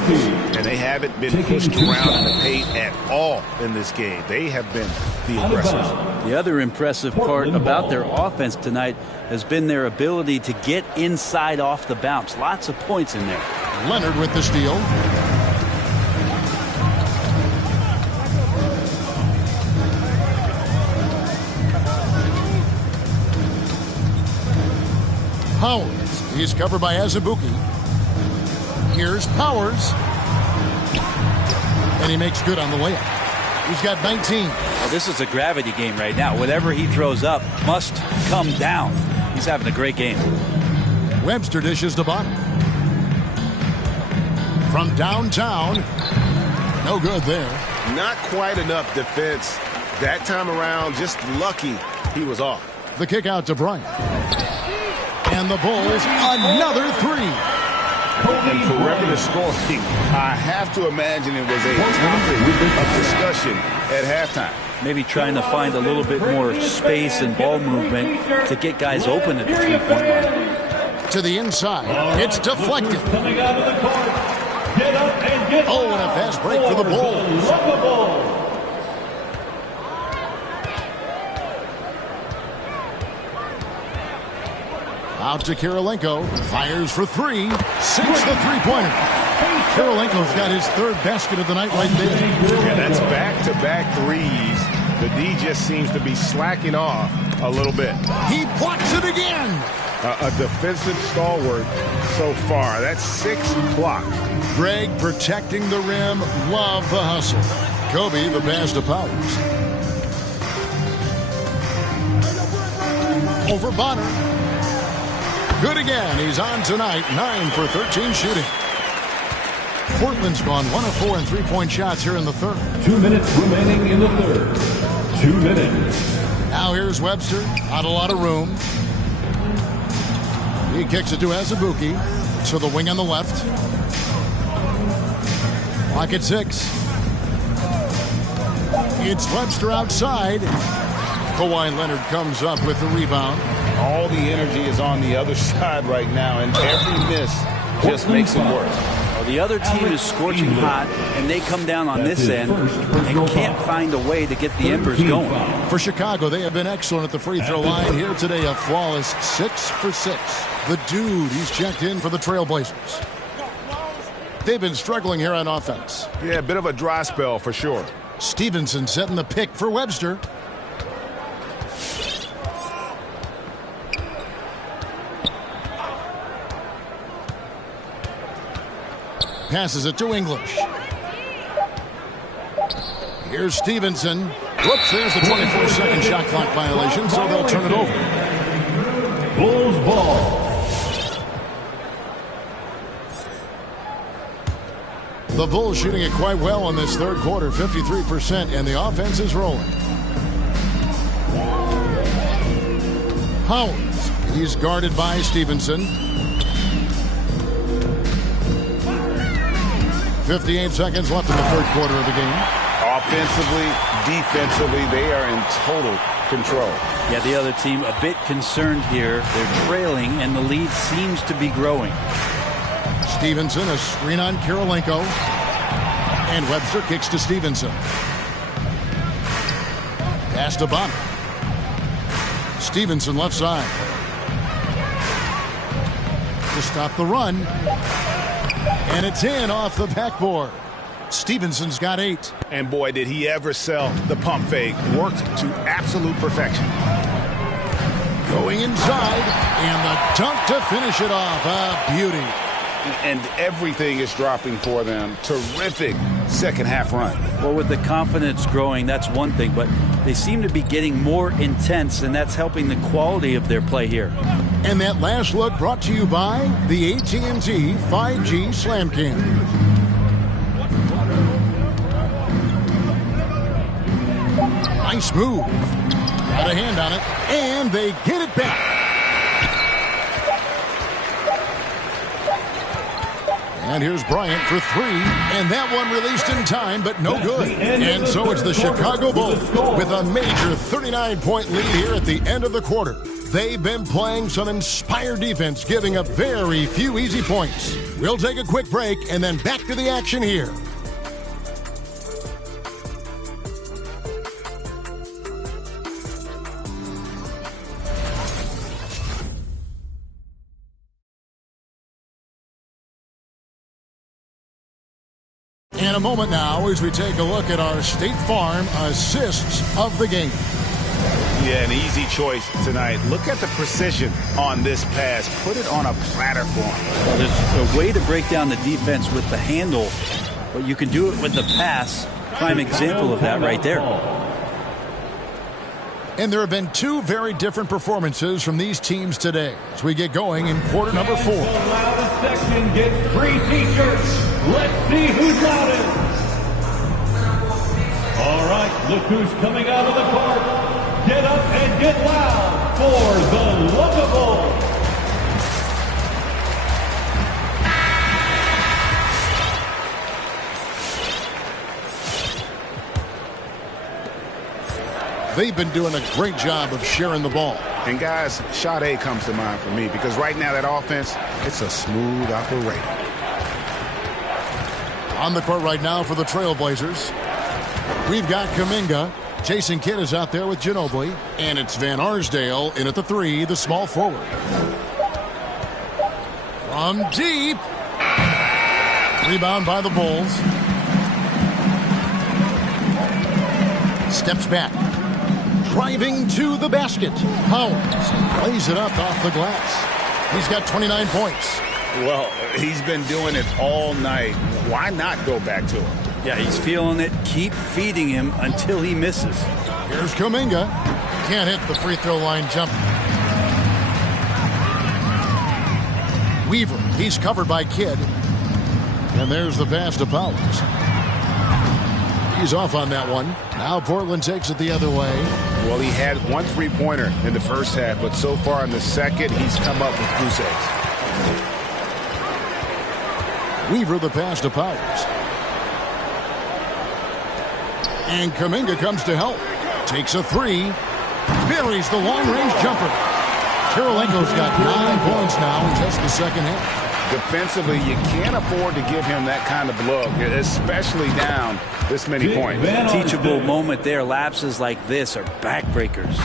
And they haven't been pushed around in the paint at all in this game. They have been the aggressors. The other impressive part about their offense tonight has been their ability to get inside off the bounce. Lots of points in there. Leonard with the steal. Powers. He's covered by Azubuike. Here's Powers. And he makes good on the layup. He's got 19. Well, this is a gravity game right now. Whatever he throws up must come down. He's having a great game. Webster dishes to bottom. From downtown. No good there. Not quite enough defense that time around. Just lucky he was off. The kick out to Bryant. And the Bulls, another 3. And perimeter scoring, I have to imagine it was a topic of discussion at halftime. Maybe trying to find a little bit more space and ball movement to get guys open at the 3-point line. To the inside. It's deflected. Coming out of the court. Get up and get Oh, and a fast break for the Bulls. Out to Kirilenko. Fires for 3. Sinks the 3-pointer. Kirilenko's got his 3rd basket of the night right there. Yeah, that's back-to-back threes. The D just seems to be slacking off a little bit. He blocks it again. A defensive stalwart so far. That's 6 blocks. Greg protecting the rim. Love the hustle. Kobe the pass to Powers. Over Bonner. Good again. He's on tonight. 9 for 13 shooting. Portland's gone 1 of 4 in 3-point shots here in the 3rd. 2 minutes remaining in the 3rd. 2 minutes. Now here's Webster. Not a lot of room. He kicks it to Azubuike. To the wing on the left. Clock at 6. It's Webster outside. Kawhi Leonard comes up with the rebound. All the energy is on the other side right now, and every miss just makes it worse. Well, the other team is scorching hot, and they come down on this end and can't find a way to get the Embers going. For Chicago, they have been excellent at the free throw line. Here today, a flawless 6 for 6. The dude, he's checked in for the Trailblazers. They've been struggling here on offense. Yeah, a bit of a dry spell for sure. Stevenson setting the pick for Webster. Passes it to English. Here's Stevenson. Whoops, there's the 24-second shot clock violation, so they'll turn it over. Bulls ball. The Bulls shooting it quite well in this 3rd quarter, 53%, and the offense is rolling. Powers, he's guarded by Stevenson. 58 seconds left in the 3rd quarter of the game. Offensively, defensively, they are in total control. Yeah, the other team a bit concerned here. They're trailing, and the lead seems to be growing. Stevenson, a screen on Kirilenko. And Webster kicks to Stevenson. Pass to Bonner. Stevenson left side. to stop the run. And it's in off the backboard. Stevenson's got 8. And boy, did he ever sell the pump fake. Worked to absolute perfection. Going inside, and the dunk to finish it off. A beauty. And everything is dropping for them. Terrific second half run. Well, with the confidence growing, that's one thing, but they seem to be getting more intense, and that's helping the quality of their play here. And that last look brought to you by the AT&T 5G Slam Cam. Nice move. Got a hand on it, and they get it back. And here's Bryant for 3, and that one released in time, but no good. And so it's the Chicago Bulls with a major 39-point lead here at the end of the quarter. They've been playing some inspired defense, giving up very few easy points. We'll take a quick break and then back to the action here. In a moment now as we take a look at our State Farm assists of the game. Yeah, an easy choice tonight. Look at the precision on this pass. Put it on a platter for him. Well, there's a way to break down the defense with the handle, but you can do it with the pass. Prime example of that right there. And there have been 2 very different performances from these teams today as we get going in quarter number 4. The loudest section gets free t-shirts. Let's see who's loudest. All right, look who's coming out of the court. Get up and get loud for the Lookable. They've been doing a great job of sharing the ball. And guys, Sade comes to mind for me because right now that offense, it's a smooth operation. On the court right now for the Trailblazers, we've got Kuminga. Jason Kidd is out there with Ginobili. And it's Van Arsdale in at the 3, the small forward. From deep. Rebound by the Bulls. Steps back. Driving to the basket. Powers lays it up off the glass. He's got 29 points. Well, he's been doing it all night. Why not go back to him? Yeah, he's feeling it. Keep feeding him until he misses. Here's Kuminga. Can't hit the free throw line jump. Weaver, he's covered by Kidd. And there's the pass to Powers. He's off on that one. Now Portland takes it the other way. Well, he had 1 3-pointer in the first half, but so far in the second, he's come up with goose eggs. Weaver the pass to Powers. And Kuminga comes to help. Takes a 3. Buries the long-range jumper. Karolinko's got 9 points now in just the second half. Defensively, you can't afford to give him that kind of look, especially down this many points. Teachable moment there. Lapses like this are backbreakers.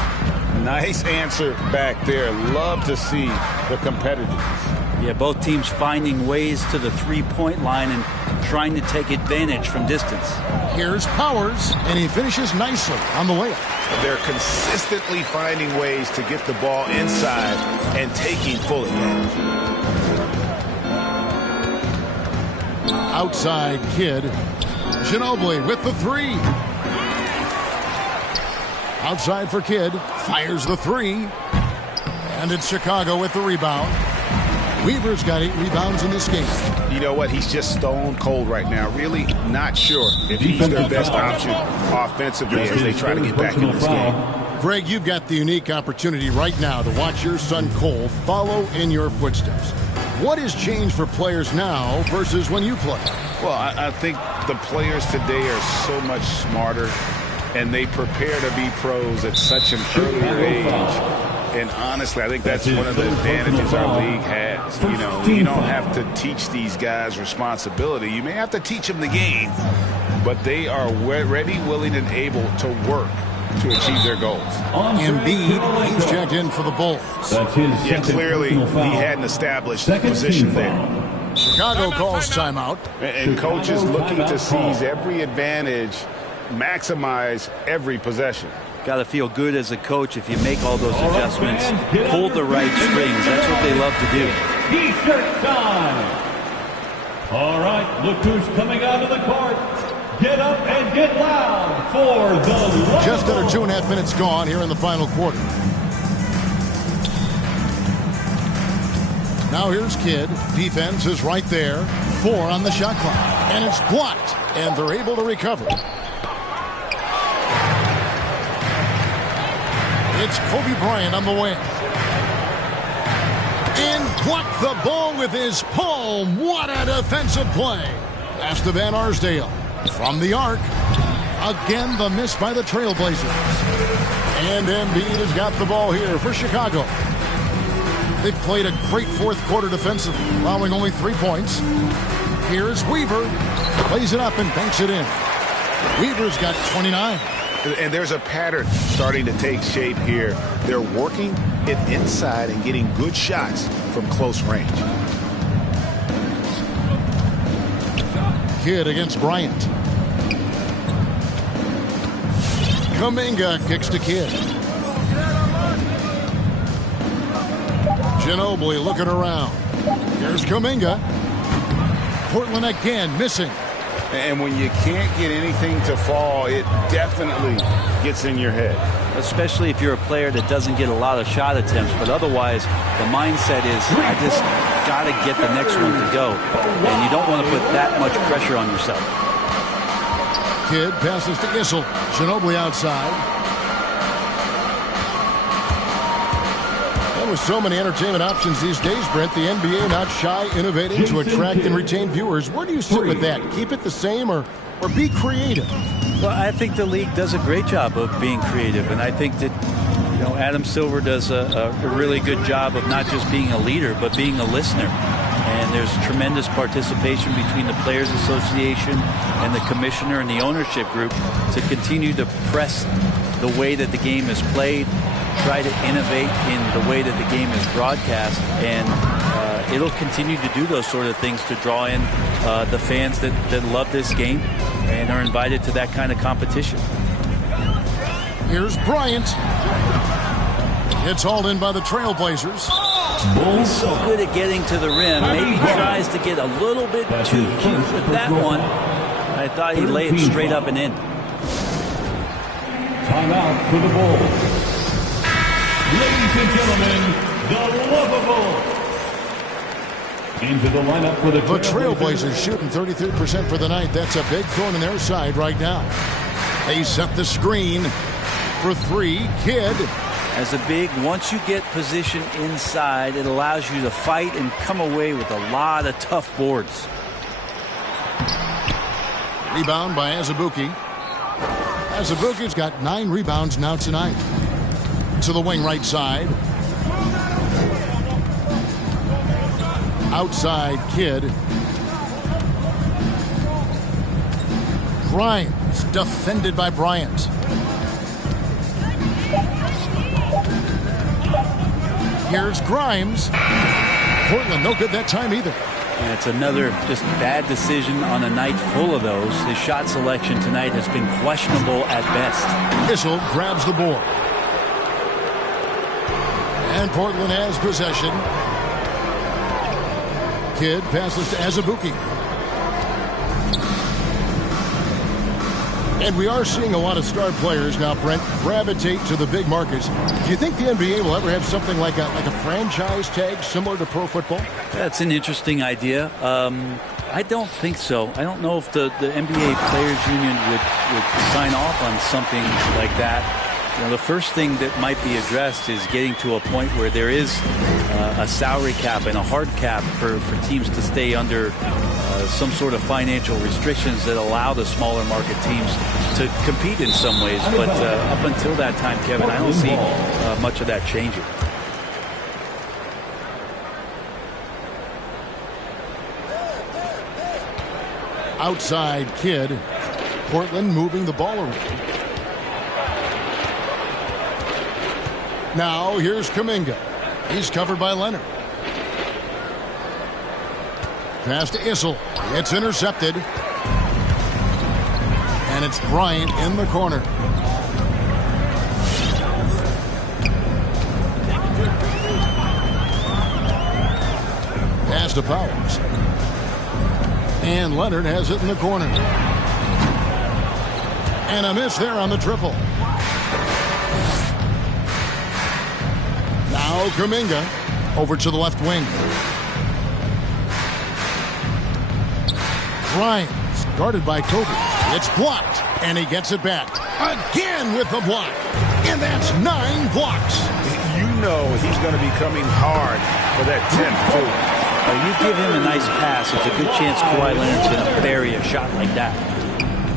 Nice answer back there. Love to see the competitiveness. Yeah, both teams finding ways to the three-point line and trying to take advantage from distance. Here's Powers, and he finishes nicely on the layup. They're consistently finding ways to get the ball inside and taking full advantage. Outside Kidd. Ginobili with the 3. Outside for Kidd. Fires the 3. And it's Chicago with the rebound. Weaver's got 8 rebounds in this game. You know what? He's just stone cold right now. Really not sure if he's their best option offensively as they try to get back in this game. Greg, you've got the unique opportunity right now to watch your son Cole follow in your footsteps. What has changed for players now versus when you played? Well, I think the players today are so much smarter, and they prepare to be pros at such an earlier age. And honestly, I think that's one of the advantages our league has. You know, you don't have to teach these guys responsibility. You may have to teach them the game, but they are ready, willing, and able to work to achieve their goals. Embiid, he's checked in for the Bulls. That's his second Clearly personal foul. he hadn't established Second position team there. foul. Chicago calls timeout. And coaches looking to seize every advantage, maximize every possession. Got to feel good as a coach if you make all those adjustments, pull the right strings. That's what they love to do. T-shirt time. All right, look who's coming out of the court. Get up and get loud for the Just under 2.5 minutes gone here in the final quarter. Now here's Kidd. Defense is right there. 4 on the shot clock. And it's blocked. And they're able to recover. It's Kobe Bryant on the wing. And blocked the ball with his palm. What a defensive play. Pass to Van Arsdale. From the arc. Again, the miss by the Trailblazers. And Embiid has got the ball here for Chicago. They've played a great fourth quarter defensively, allowing only 3 points. Here's Weaver. Plays it up and banks it in. Weaver's got 29. And there's a pattern starting to take shape here. They're working it inside and getting good shots from close range. Kidd against Bryant. Kuminga kicks to Kidd. Ginobili looking around. Here's Kuminga. Portland again missing. And when you can't get anything to fall, it definitely gets in your head. Especially if you're a player that doesn't get a lot of shot attempts. But otherwise, the mindset is, I just got to get the next one to go. And you don't want to put that much pressure on yourself. Kidd passes to Issel. Ginobili outside. With so many entertainment options these days, Brent, the NBA not shy innovating to attract and retain viewers. Where do you sit with that? Keep it the same or be creative? Well, I think the league does a great job of being creative, and I think that Adam Silver does a really good job of not just being a leader, but being a listener. And there's tremendous participation between the Players Association and the commissioner and the ownership group to continue to press the way that the game is played, try to innovate in the way that the game is broadcast, and it'll continue to do those sort of things to draw in the fans that love this game and are invited to that kind of competition. Here's Bryant. It's hauled in by the Trailblazers. He's so good at getting to the rim. Maybe tries to get a little bit too cute with that one. I thought he laid it straight up and in. Timeout for the Bulls. Ladies and gentlemen, the lovable. Into the lineup for the Trailblazers shooting 33% for the night. That's a big thorn in their side right now. They set the screen for 3. Kidd. As a big, once you get position inside, it allows you to fight and come away with a lot of tough boards. Rebound by Azubuike. Azubuike's got 9 rebounds now tonight. To the wing right side. Outside Kidd. Grimes defended by Bryant. Here's Grimes. Portland no good that time either. And it's another just bad decision on a night full of those. His shot selection tonight has been questionable at best. Issel grabs the board. And Portland has possession. Kidd passes to Azubuike. And we are seeing a lot of star players now, Brent, gravitate to the big markets. Do you think the NBA will ever have something like a franchise tag similar to pro football? That's an interesting idea. I don't think so. I don't know if the NBA Players Union would sign off on something like that. The first thing that might be addressed is getting to a point where there is a salary cap and a hard cap for teams to stay under some sort of financial restrictions that allow the smaller market teams to compete in some ways. But up until that time, Kevin, I don't see much of that changing. Outside Kidd. Portland moving the ball around. Now here's Kuminga. He's covered by Leonard. Pass to Issel. It's intercepted. And it's Bryant in the corner. Pass to Powers. And Leonard has it in the corner. And a miss there on the triple. Now Kuminga over to the left wing. Bryant guarded by Kobe. It's blocked, and he gets it back. Again with the block. And that's 9 blocks. You know he's going to be coming hard for that 10th, too. You give him a nice pass, it's a good chance Kawhi Leonard's going to bury a shot like that.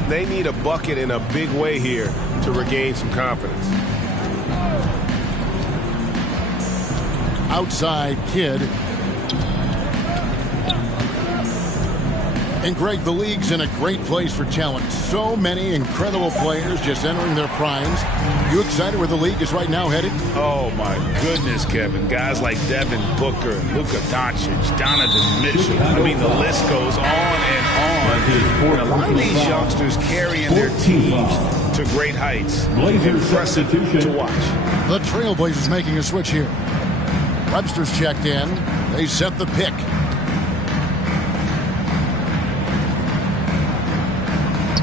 They need a bucket in a big way here to regain some confidence. Outside Kidd. And Greg, the league's in a great place for talent. So many incredible players just entering their primes. You excited where the league is right now headed? Oh, my goodness, Kevin. Guys like Devin Booker, Luka Doncic, Donovan Mitchell. I mean, the list goes on and on. And a lot of these youngsters carrying their teams to great heights. Impressive to watch. The Trailblazers making a switch here. Webster's checked in. They set the pick.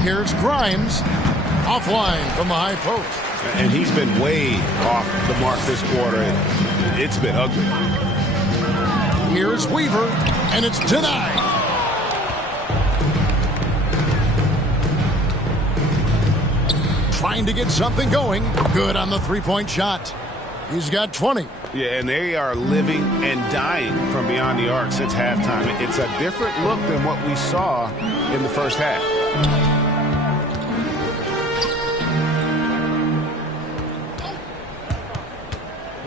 Here's Grimes. Offline from the high post. And he's been way off the mark this quarter. It's been ugly. Here's Weaver, and it's denied. Trying to get something going. Good on the three-point shot. He's got 20. Yeah, and they are living and dying from beyond the arc since halftime. It's a different look than what we saw in the first half.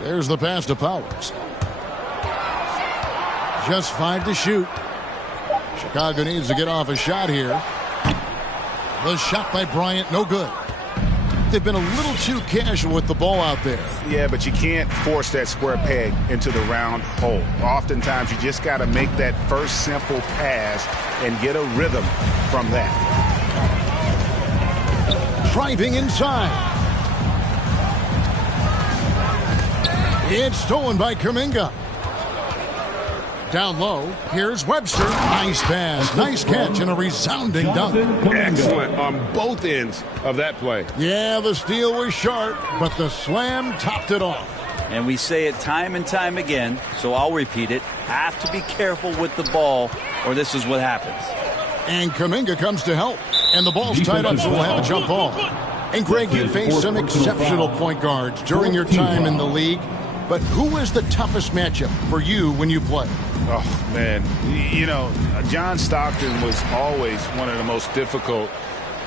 There's the pass to Powers. Just 5 to shoot. Chicago needs to get off a shot here. The shot by Bryant, no good. They've been a little too casual with the ball out there. Yeah, but you can't force that square peg into the round hole. Oftentimes, you just got to make that first simple pass and get a rhythm from that. Driving inside. It's stolen by Kuminga. Down low, here's Webster. Nice pass, nice catch, and a resounding dunk. Excellent on both ends of that play. Yeah, the steal was sharp, but the slam topped it off. And we say it time and time again, so I'll repeat it. Have to be careful with the ball, or this is what happens. And Kuminga comes to help. And the ball's tied up, so we'll have a jump ball. And Greg, you faced some exceptional point guards during your time in the league. But who is the toughest matchup for you when you play? Oh, man. You know, John Stockton was always one of the most difficult,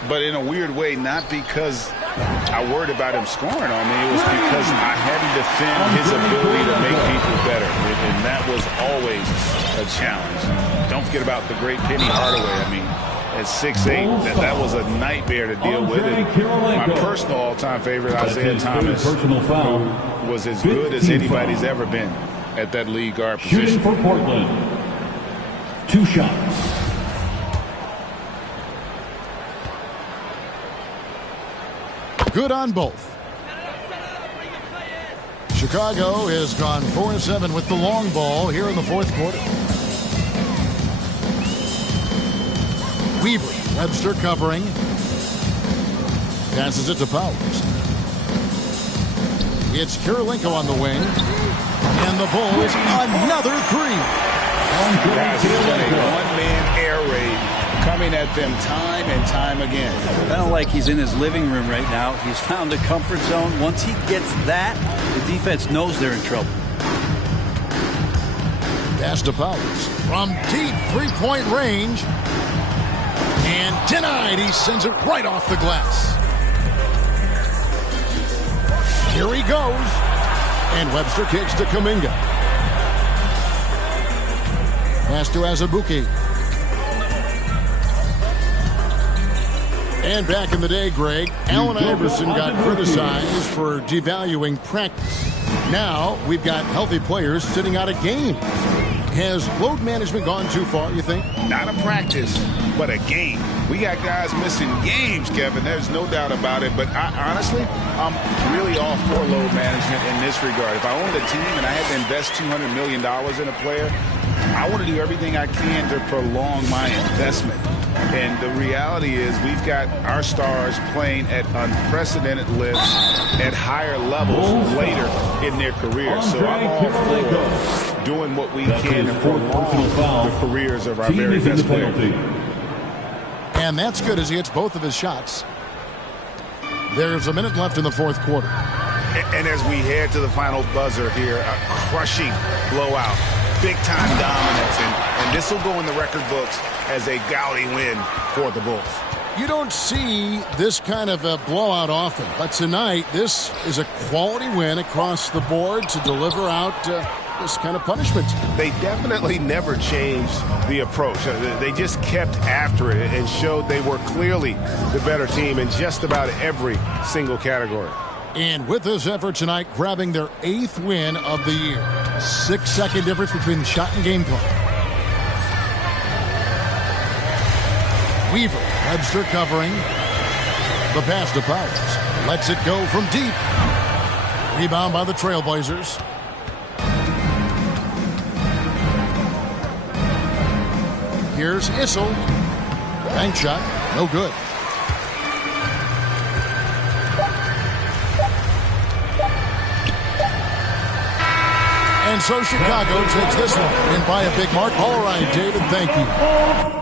but in a weird way, not because I worried about him scoring on me. It was because I had to defend his ability to make people better, and that was always a challenge. Don't forget about the great Penny Hardaway. I mean, at 6'8", that was a nightmare to deal with. And my personal all-time favorite, Isaiah Thomas, who was as good as anybody's ever been at that league guard position. Shooting for Portland. 2 shots. Good on both. Chicago has gone 4-7 with the long ball here in the fourth quarter. Weaver, Webster covering. Passes it to Powers. It's Kirilenko on the wing. And the Bulls, another 3. Guys, he's got a one-man air raid coming at them time and time again. Kind of like he's in his living room right now. He's found a comfort zone. Once he gets that, the defense knows they're in trouble. Pass to Powers. From deep three-point range. And denied. He sends it right off the glass. Here he goes. And Webster kicks to Kuminga. Pass to Azubuike. And back in the day, Greg, Allen Iverson got criticized for devaluing practice. Now we've got healthy players sitting out of games. Has load management gone too far, you think? Not a practice, but a game. We got guys missing games, Kevin. There's no doubt about it. But honestly, I'm really all for load management in this regard. If I owned a team and I had to invest $200 million in a player, I want to do everything I can to prolong my investment. And the reality is we've got our stars playing at unprecedented lifts at higher levels later in their careers. So I'm all for doing what we can to prolong the careers of our very best players. And that's good as he hits both of his shots. There's a minute left in the fourth quarter. And as we head to the final buzzer here, a crushing blowout. Big-time dominance, and this will go in the record books as a gaudy win for the Bulls. You don't see this kind of a blowout often, but tonight this is a quality win across the board to deliver out this kind of punishment. They definitely never changed the approach. They just kept after it and showed they were clearly the better team in just about every single category. And with this effort tonight, grabbing their 8th win of the year. 6-second difference between the shot and game clock. Weaver, Webster covering. The pass to Powers. Lets it go from deep. Rebound by the Trailblazers. Here's Issel. Bank shot. No good. And so Chicago takes this one in by a big mark. All right, David, thank you.